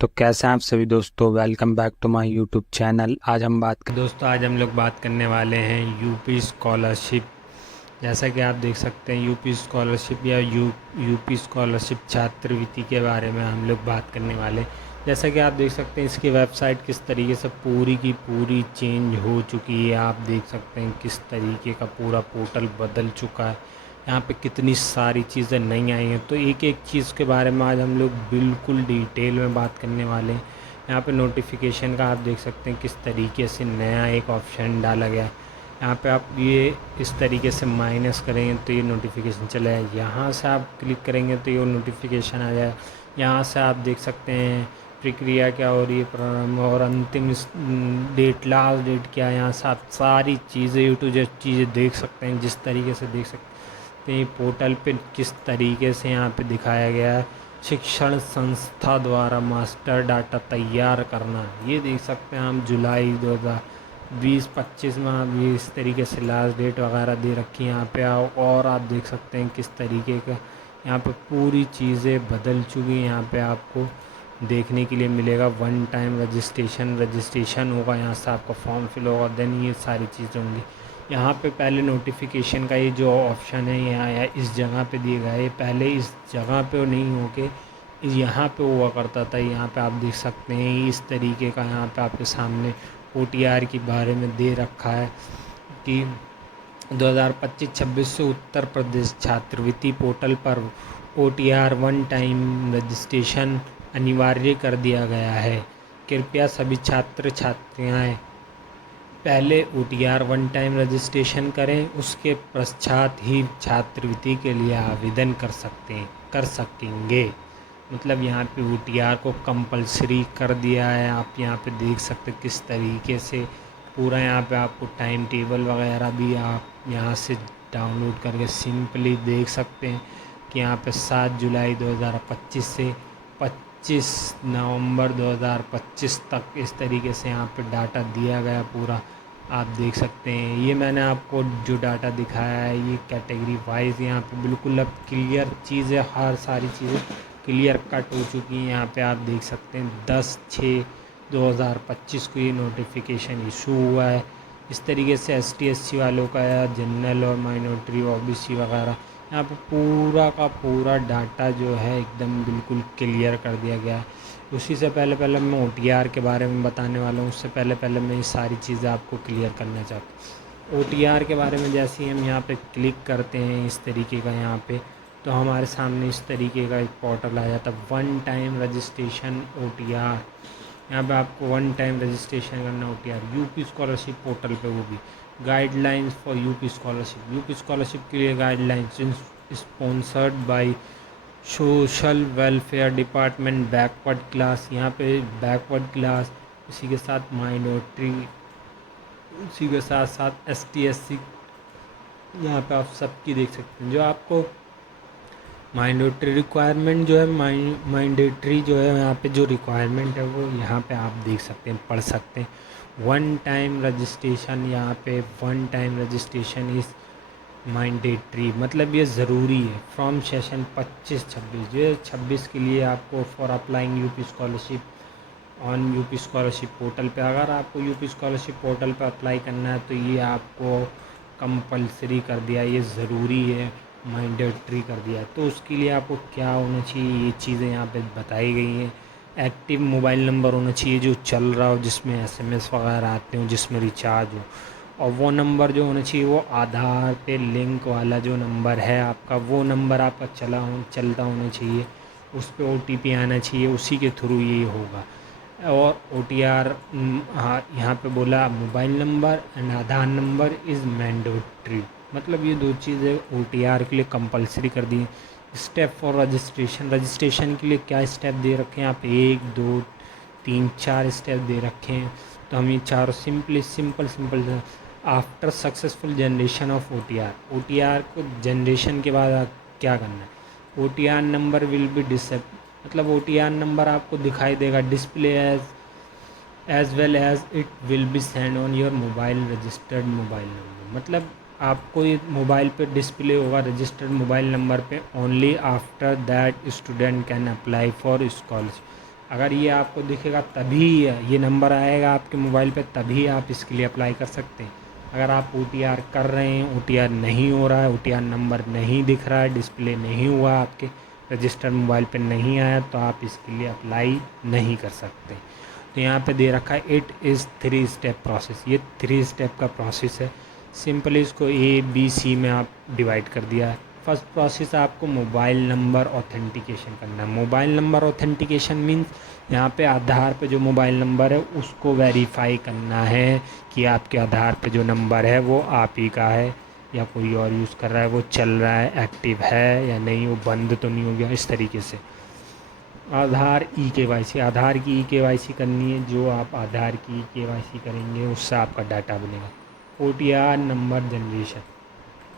तो कैसे हैं आप सभी दोस्तों। Welcome back to my YouTube channel. आज हम लोग बात करने वाले हैं यूपी स्कॉलरशिप। जैसा कि आप देख सकते हैं यूपी स्कॉलरशिप या यूपी स्कॉलरशिप छात्रवृत्ति के बारे में हम लोग बात करने वाले हैं। जैसा कि आप देख सकते हैं इसकी वेबसाइट किस तरीके से पूरी की पूरी चेंज हो चुकी है। आप देख सकते हैं किस तरीके का पूरा पोर्टल बदल चुका है। यहाँ पे कितनी सारी चीज़ें नई आई हैं, तो एक एक चीज़ के बारे में आज हम लोग बिल्कुल डिटेल में बात करने वाले हैं। यहाँ पे नोटिफिकेशन का आप देख सकते हैं किस तरीके से नया एक ऑप्शन डाला गया है। यहाँ पे आप ये इस तरीके से माइनस करेंगे तो ये नोटिफिकेशन चला जाए, यहाँ से आप क्लिक करेंगे तो ये नोटिफिकेशन आ जाए। यहाँ से आप देख सकते हैं प्रक्रिया क्या हो रही है, प्रारंभ और अंतिम डेट, लास्ट डेट क्या है। यहाँ से आप सारी चीज़ें यू टू जेड चीज़ें देख सकते हैं। जिस तरीके से देख सकते हैं पोर्टल पे किस तरीके से यहाँ पे दिखाया गया है, शिक्षण संस्था द्वारा मास्टर डाटा तैयार करना, ये देख सकते हैं हम जुलाई 2020-25 में आप ये इस तरीके से लास्ट डेट वगैरह दे रखी है यहाँ पे। और आप देख सकते हैं किस तरीके का यहाँ पे पूरी चीज़ें बदल चुकी हैं। यहाँ पे आपको देखने के लिए मिलेगा वन टाइम रजिस्ट्रेशन होगा, यहाँ से आपका फॉर्म फिल होगा, देन ये सारी चीज़ें होंगी। यहाँ पे पहले नोटिफिकेशन का ये जो ऑप्शन है यहाँ इस जगह पे दिए गए, पहले इस जगह पे नहीं हो के यहाँ पे हुआ करता था। यहाँ पे आप देख सकते हैं इस तरीके का यहाँ पे आपके सामने OTR के बारे में दे रखा है कि 2025-26 से उत्तर प्रदेश छात्रवृत्ति पोर्टल पर OTR वन टाइम रजिस्ट्रेशन अनिवार्य कर दिया गया है। कृपया सभी छात्र छात्राएँ पहले OTR वन टाइम रजिस्ट्रेशन करें, उसके पश्चात ही छात्रवृत्ति के लिए आवेदन कर सकेंगे। मतलब यहाँ पे OTR को कंपलसरी कर दिया है। आप यहाँ पे देख सकते हैं किस तरीके से पूरा यहाँ पे आपको टाइम टेबल वगैरह भी आप यहाँ से डाउनलोड करके सिंपली देख सकते हैं कि यहाँ पे 7 जुलाई 2025 से 25 नवंबर 2025 तक इस तरीके से यहाँ पे डाटा दिया गया पूरा। आप देख सकते हैं ये मैंने आपको जो डाटा दिखाया है ये कैटेगरी वाइज यहाँ पे बिल्कुल अब क्लियर चीज़ें, हर सारी चीज़ें क्लियर कट हो चुकी हैं। यहाँ पे आप देख सकते हैं 10/6/2025 को ये नोटिफिकेशन इशू हुआ है। इस तरीके से ST SC वालों का या जनरल और माइनॉरिटी OBC वगैरह यहाँ पे पूरा का पूरा डाटा जो है एकदम बिल्कुल क्लियर कर दिया गया है। उसी से पहले मैं OTR के बारे में बताने वाला हूँ। उससे पहले मैं ये सारी चीज़ें आपको क्लियर करना चाहता हूँ। OTR के बारे में जैसे ही हम यहाँ पे क्लिक करते हैं इस तरीके का यहाँ पे, तो हमारे सामने इस तरीके का एक पोर्टल आ जाता है, वन टाइम रजिस्ट्रेशन OTR। यहाँ पे आपको वन टाइम रजिस्ट्रेशन करना OTR यूपी स्कॉलरशिप पोर्टल पे, वो भी गाइडलाइंस फॉर यूपी स्कॉलरशिप के लिए guidelines sponsored by social welfare department. Backward class, यहाँ पे बैकवर्ड क्लास, इसी के साथ माइनॉरिटी, उसी के साथ साथ ST SC, यहाँ पे आप सबकी देख सकते हैं। जो आपको माइनॉरिटी रिक्वायरमेंट जो है माइंडेटरी जो है यहाँ पे जो रिक्वायरमेंट है वो यहाँ पे आप देख सकते हैं, पढ़ सकते हैं। वन टाइम रजिस्ट्रेशन, यहाँ पे one time registration is mandatory, मतलब ये ज़रूरी है। फ्रॉम सेशन 25-26 जो 26 के लिए आपको for applying UP scholarship on UP scholarship portal पे, अगर आपको यूपी स्कॉलरशिप पोर्टल पे अप्लाई करना है तो ये आपको कंपलसरी कर दिया, ये ज़रूरी है, मैंडेटरी कर दिया। तो उसके लिए आपको क्या होना चाहिए, ये चीज़ें यहाँ पे बताई गई हैं। एक्टिव मोबाइल नंबर होना चाहिए जो चल रहा हो, जिसमें SMS वगैरह आते हो, जिसमें रिचार्ज हो, और वो नंबर जो होना चाहिए वो आधार पे लिंक वाला जो नंबर है आपका, वो नंबर आपका चलता होना चाहिए। उस पर OTP आना चाहिए, उसी के थ्रू ये होगा। और OTR हाँ यहाँ पे बोला mobile number and Aadhaar number is mandatory, मतलब ये दो चीज़ें OTR के लिए कंपलसरी कर दी। स्टेप फॉर रजिस्ट्रेशन के लिए क्या स्टेप दे रखे हैं आप, 1 2 3 4 स्टेप दे रखे हैं। तो हम ये चारों simple after successful generation of OTR को जनरेशन के बाद क्या करना है, OTR नंबर विल बी मतलब OTR नंबर आपको दिखाई देगा display as well as it will be send on your mobile registered mobile number, मतलब आपको ये मोबाइल पे डिस्प्ले होगा रजिस्टर्ड मोबाइल नंबर पे। Only after that student can apply for scholarship, अगर ये आपको दिखेगा तभी ये नंबर आएगा आपके मोबाइल पे, तभी आप इसके लिए अप्लाई कर सकते हैं। अगर आप OTR कर रहे हैं, OTR नहीं हो रहा है, OTR नंबर नहीं दिख रहा है, डिस्प्ले नहीं हुआ, आपके रजिस्टर्ड मोबाइल पे नहीं आया, तो आप इसके लिए अप्लाई नहीं कर सकते। तो यहाँ पे दे रखा है इट इज़ 3 स्टेप प्रोसेस। ये 3 स्टेप का प्रोसेस है। सिंपली इसको ABC में आप डिवाइड कर दिया है। फर्स्ट प्रोसेस आपको मोबाइल नंबर ऑथेंटिकेशन करना है। मोबाइल नंबर ऑथेंटिकेशन मीन्स यहाँ पे आधार पे जो मोबाइल नंबर है उसको वेरीफाई करना है कि आपके आधार पे जो नंबर है वो आप ही का है या कोई और यूज़ कर रहा है, वो चल रहा है, एक्टिव है या नहीं, वो बंद तो नहीं हो गया, इस तरीके से। आधार KYC, आधार की KYC करनी है। जो आप आधार की KYC करेंगे उससे आपका डाटा बनेगा। OTR नंबर जनरेशन,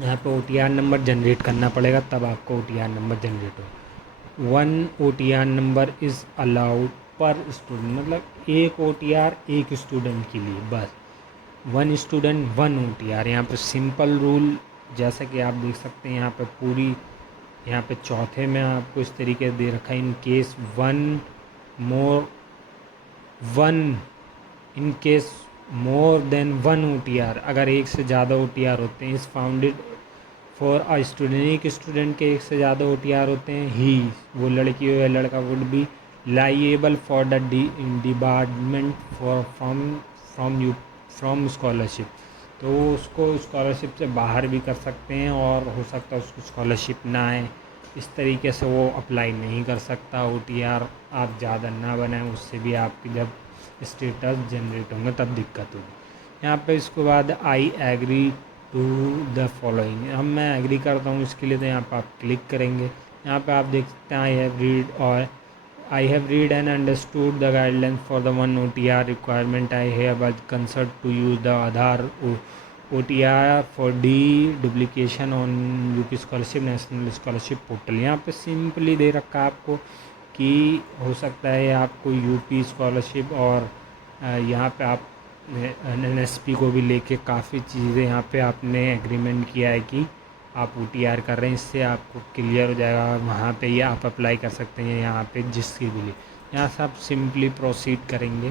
यहाँ पे OTR नंबर जनरेट करना पड़ेगा, तब आपको OTR नंबर जनरेट हो। 1 OTR नंबर इज़ अलाउड पर स्टूडेंट, मतलब एक OTR एक स्टूडेंट के लिए बस। 1 स्टूडेंट 1 OTR। यहाँ पे सिंपल रूल, जैसा कि आप देख सकते हैं यहाँ पे पूरी, यहाँ पे चौथे में आपको इस तरीके से दे रखा है, in case more than 1 OTR, अगर एक से ज़्यादा OTR होते हैं, is founded for a student, एक स्टूडेंट के एक से ज़्यादा OTR होते हैं, ही, वो लड़की हो या लड़का, would be liable for the department for from scholarship. तो उसको स्कॉलरशिप से बाहर भी कर सकते हैं और हो सकता है उसको स्कॉलरशिप ना आए, इस तरीके से वो अप्लाई नहीं कर सकता। OTR आप ज़्यादा ना बनाएं, उससे भी आपकी जब स्टेटस जनरेट होंगे तब दिक्कत होगी। यहाँ पे इसके बाद I agree to the following, हम मैं एग्री करता हूँ इसके लिए, तो यहाँ पर आप क्लिक करेंगे। यहाँ पे आप देख सकते हैं I have read and understood the guideline for the 1 OTR requirement, I have consent to use the Aadhaar OTR for duplication on UP scholarship national scholarship portal. यहाँ पे सिंपली दे रखा है आपको कि हो सकता है आपको UP स्कॉलरशिप और यहाँ पे आप NSP को भी लेके काफ़ी चीज़ें यहाँ पे आपने एग्रीमेंट किया है कि आप OTR कर रहे हैं, इससे आपको क्लियर हो जाएगा, वहाँ पे ये आप अप्लाई कर सकते हैं यहाँ पे जिसकी भी लिए। यहाँ से आप सिंपली प्रोसीड करेंगे,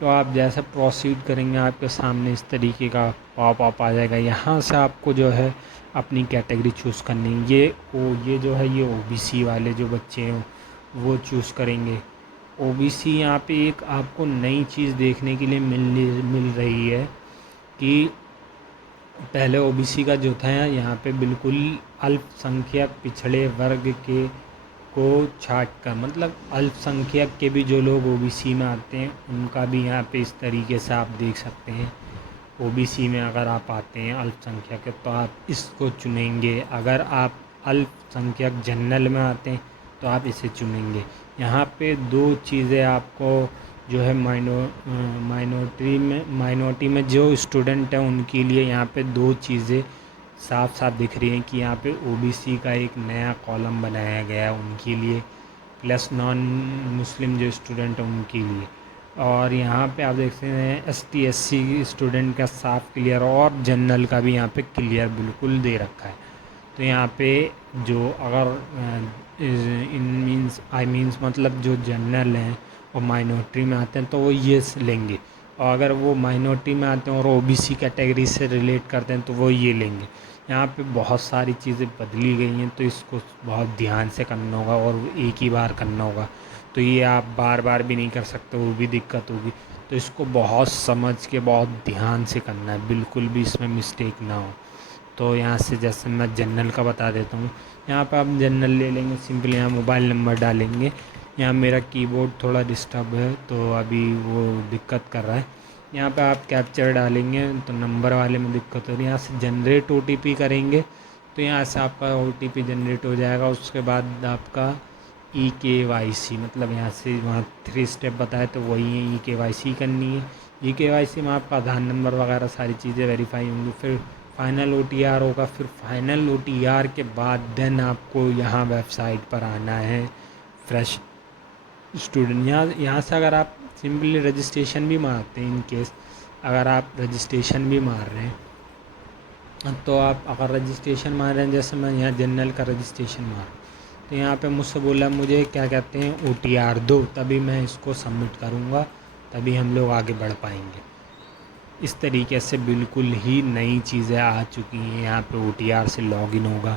तो आप जैसा प्रोसीड करेंगे आपके सामने इस तरीके का पॉपअप आ जाएगा। यहाँ से आपको जो है अपनी कैटेगरी चूज़ करनी है। ये जो है ये OBC वाले जो बच्चे हैं वो चूज़ करेंगे। OBC यहाँ पे एक आपको नई चीज़ देखने के लिए मिल रही है कि पहले OBC का जो था यहाँ पे बिल्कुल अल्पसंख्यक पिछड़े वर्ग के को छाट कर, मतलब अल्पसंख्यक के भी जो लोग OBC में आते हैं उनका भी यहाँ पे इस तरीके से आप देख सकते हैं। OBC में अगर आप आते हैं अल्पसंख्यक तो आप इसको चुनेंगे, अगर आप अल्पसंख्यक जनरल में आते हैं तो आप इसे चुनेंगे। यहाँ पे 2 चीज़ें आपको जो है माइनॉरिटी में जो स्टूडेंट हैं उनके लिए यहाँ पे 2 चीज़ें साफ साफ दिख रही हैं कि यहाँ पे OBC का एक नया कॉलम बनाया गया है उनके लिए, प्लस नॉन मुस्लिम जो स्टूडेंट हैं उनके लिए। और यहाँ पे आप देख सकते हैं ST SC स्टूडेंट का साफ क्लियर, और जनरल का भी यहाँ पे क्लियर बिल्कुल दे रखा है। तो यहाँ पे जो अगर मीन्स मतलब जो जनरल हैं और माइनॉरिटी में आते हैं तो वो ये लेंगे, और अगर वो माइनॉरिटी में आते हैं और OBC कैटेगरी से रिलेट करते हैं तो वो ये लेंगे। यहाँ पे बहुत सारी चीज़ें बदली गई हैं, तो इसको बहुत ध्यान से करना होगा और एक ही बार करना होगा, तो ये आप बार बार भी नहीं कर सकते, वो भी दिक्कत होगी। तो इसको बहुत समझ के बहुत ध्यान से करना है, बिल्कुल भी इसमें मिस्टेक ना हो। तो यहाँ से जैसे मैं जनरल का बता देता हूँ, यहाँ पे आप जनरल ले लेंगे, सिंपली यहाँ मोबाइल नंबर डालेंगे। यहाँ मेरा कीबोर्ड थोड़ा डिस्टर्ब है तो अभी वो दिक्कत कर रहा है। यहाँ पे आप कैप्चर डालेंगे तो नंबर वाले में दिक्कत हो रही है। यहाँ से जनरेट OTP करेंगे तो यहाँ से आपका OTP जनरेट हो जाएगा। उसके बाद आपका KYC, मतलब यहाँ से वहाँ 3 स्टेप बताए तो वही है, KYC करनी है। KYC में आपका आधार नंबर वगैरह सारी चीज़ें वेरीफाई होंगी, फिर फाइनल OTR होगा। फिर फाइनल OTR के बाद देन आपको यहाँ वेबसाइट पर आना है फ्रेश स्टूडेंट। यहाँ से अगर आप सिंपली रजिस्ट्रेशन भी मारते हैं, इन केस अगर आप रजिस्ट्रेशन भी मार रहे हैं तो आप अगर रजिस्ट्रेशन मार रहे हैं, जैसे मैं यहाँ जनरल का रजिस्ट्रेशन मार, तो यहाँ पे मुझसे बोला मुझे क्या कहते हैं OTR दो, तभी मैं इसको सबमिट करूँगा, तभी हम लोग आगे बढ़ पाएंगे। इस तरीके से बिल्कुल ही नई चीज़ें आ चुकी हैं। यहाँ पे OTR से लॉगिन होगा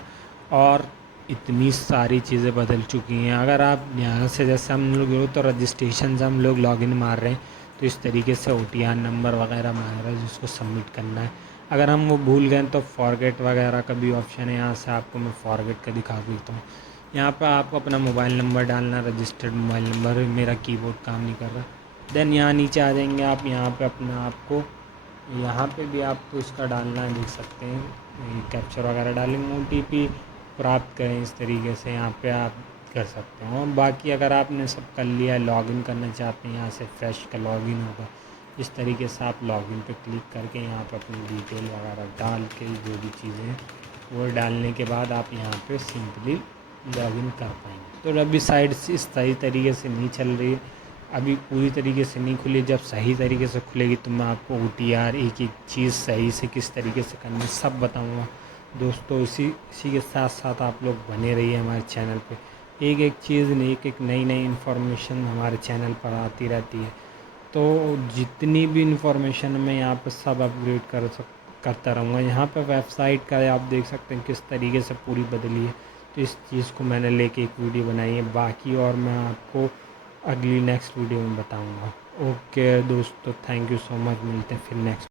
और इतनी सारी चीज़ें बदल चुकी हैं। अगर आप यहाँ से जैसे हम लोग तो रजिस्ट्रेशन से हम लोग लॉगिन मार रहे हैं, तो इस तरीके से OTR नंबर वगैरह मांग रहा है जिसको सबमिट करना है। अगर हम वो भूल गए तो फॉरगेट वगैरह का भी ऑप्शन है। यहाँ से आपको मैं फॉरगेट का दिखा देता हूँ। यहाँ पर आपको अपना मोबाइल नंबर डालना, रजिस्टर्ड मोबाइल नंबर। मेरा कीबोर्ड काम नहीं कर रहा। देन यहाँ नीचे आ जाएंगे आप, यहाँ पे अपना आपको यहाँ पे भी आपको इसका डालना है, देख सकते हैं कैप्चर वगैरह डालेंगे, OTP प्राप्त करें। इस तरीके से यहाँ पे आप कर सकते हो। और बाकी अगर आपने सब कर लिया है, लॉगिन करना चाहते हैं, यहाँ से फ्रेश का लॉगिन होगा। इस तरीके से आप लॉगिन पे क्लिक करके यहाँ पे अपनी डिटेल वगैरह डाल के जो भी चीज़ें हैं वो डालने के बाद आप यहाँ पे सिंपली लॉगिन कर पाएंगे। तो अभी साइट इस सही तरीके से नहीं चल रही है, अभी पूरी तरीके से नहीं खुली। जब सही तरीके से खुलेगी तो मैं आपको OTR एक एक चीज़ सही से किस तरीके से करनी है सब बताऊंगा दोस्तों। इसी के साथ साथ आप लोग बने रहिए हमारे चैनल पे। एक एक चीज़ नहीं, एक एक नई नई इन्फॉर्मेशन हमारे चैनल पर आती रहती है। तो जितनी भी इन्फॉर्मेशन मैं यहाँ पे सब अपग्रेड करता रहूँगा। यहाँ पे वेबसाइट का आप देख सकते हैं किस तरीके से पूरी बदली है। तो इस चीज़ को मैंने लेके एक वीडियो बनाई है, बाकी और मैं आपको अगली नेक्स्ट वीडियो में बताऊंगा। ओके दोस्तों, थैंक यू सो मच, मिलते हैं फिर नेक्स्ट।